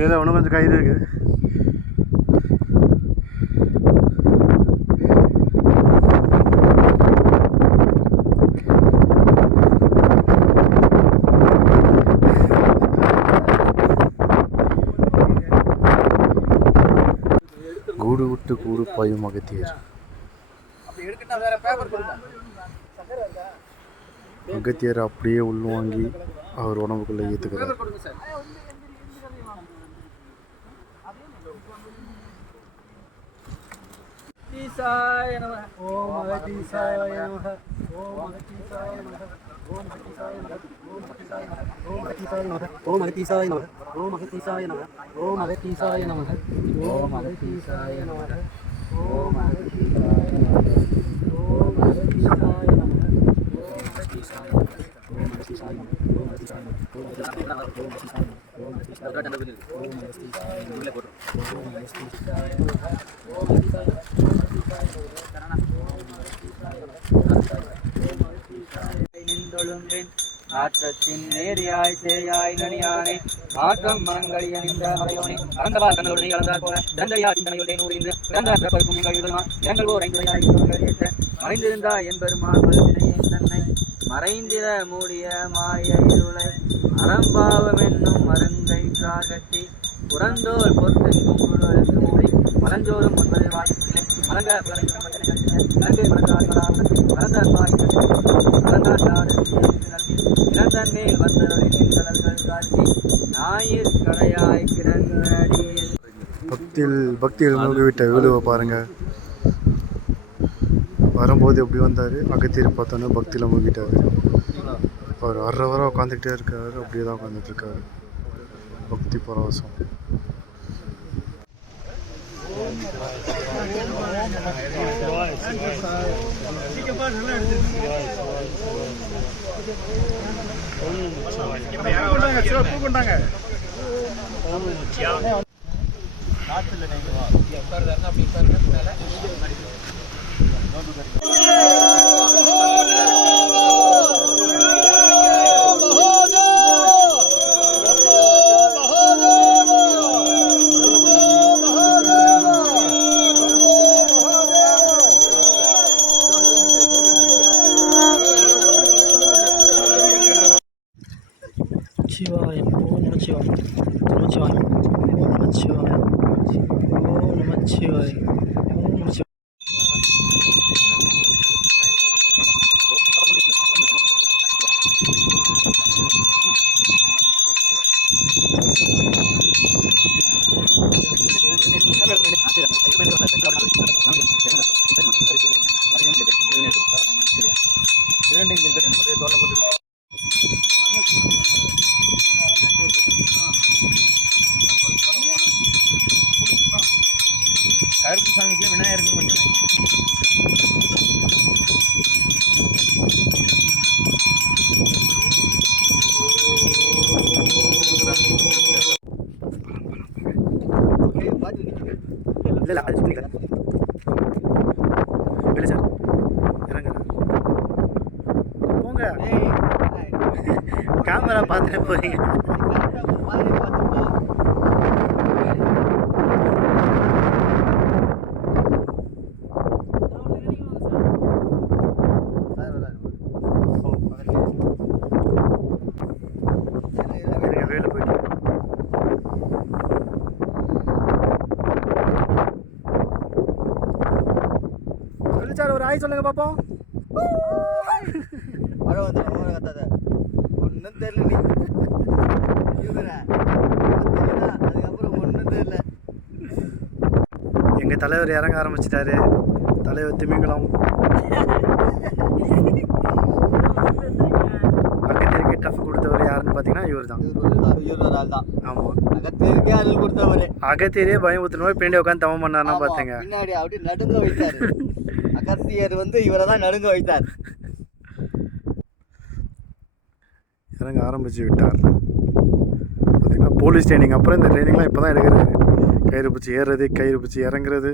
இதில் இன்னும் கொஞ்சம் கயிறு இருக்குது. கூடு விட்டு கூடு பாயும் அகத்தியர். அகத்தியர் அப்படியே உள்வாங்கி அவர் உடம்புக்குள்ளே ஏற்றுக்கிறார் அகத்தீசாய நம ஓம் அகத்தீசாய நம ஓம் அகத்தீசாய நம ஓம் அகத்தீசாய நம ஓம் அகத்தீசாய நம ஓம் அகத்தீசாய நம ஓம் அகத்தீசாய நம ஓம் அகத்தீசாய நம ஓம் அகத்தீசாய நம ஓம் அகத்தீசாய நம ஓம் அகத்தீசாய நம நின்றொழும்பின் ஆற்றத்தின் நேரியாய் சேயாய் நனியானே ஆற்றம் மனங்கள் இணைந்த அறந்தவா தன்னோடு இழந்தார் போல தந்தையா சிந்தனையுடைய நூறிந்து எங்கள் ஓர் ஐந்து மறைந்திருந்தா என்பெருமான் பல்வினையே தன்னை மறைந்திட மூடிய மாய இருளை அறம்பாவம் என்னும் மருந்தை காகட்டி புறந்தோர் பொறுத்தெங்கும் குழுவருக்கு மூடி மலஞ்சோறும் ஒன்பது வாய்ப்பில்லை மலங்க மலங்க மலங்காய் மலந்தார் வாய்ப்பு மலந்தாண்டாடு நல்கிய மேல் வந்தவர்களின் கடல்கள் காட்டி ஞாயிற் கடையாய் கிடங்கடியில் பக்தியில் பக்தியில் மூழ்கிவிட்ட விழுவை பாருங்க. வரும்போது எப்படி வந்தார்? அகத்தியர் பார்த்தோன்னே பக்தியில் மூழ்கிட்டாரு. அவர் வர்ற வர உட்காந்துக்கிட்டே இருக்காரு. அப்படியே தான் உட்காந்துட்டு இருக்காரு. பக்தி பரவசம். நாட்டில் நீங்கள் வா எப்படி இருந்தாருன்னா அப்படி இருந்தாருன்னா நோம்பு கறிக்கும் శివాయ ఓ నమ శివాయ నమ శివాయ ఓ నమ శివాయ ఓ నమ శివాయ ఓ నమ శివాయ Gracias. சாமிக்கு விநாயகருக்கும் கொஞ்சம் இல்லை அது சுற்றி இல்லை சார். இறங்க போங்க. கேமரா பார்த்துட்டு போறீங்க. சார் ஒரு ஆய் சொல்லுங்க பாப்போம். மழை வந்து கத்தாத. ஒன்றும் தெரியல அதுக்கப்புறம் ஒன்றும் தெரியல. எங்க தலைவர் இறங்க ஆரம்பிச்சிட்டாரு. தலைவர் திமிங்கலம். அகத்தியருக்கு டஃப் கொடுத்தவர் யாருன்னு பார்த்தீங்கன்னா இவர் தான் ஒரு தான் இவர் ஒரு ஆள் தான் ஆமாம் அகத்திற்கே அருள் கொடுத்தவரு. அகத்தியரே பயமுத்துன மாதிரி பின்னாடி உட்காந்து தவம் பண்ணாருன்னா பார்த்தீங்க பின்னாடி அப்படியே நடுங்க வைத்தார். அகத்தியர் வந்து இவரை தான் நடுங்க வைத்தார். இறங்க ஆரம்பிச்சு விட்டார். பார்த்தீங்கன்னா போலீஸ் ட்ரைனிங் அப்புறம் இந்த ட்ரைனிங்லாம் இப்போ தான் எடுக்கிறாரு. கயிறு பிடிச்சி ஏறுறது கயிறு பிடிச்சி இறங்குறது.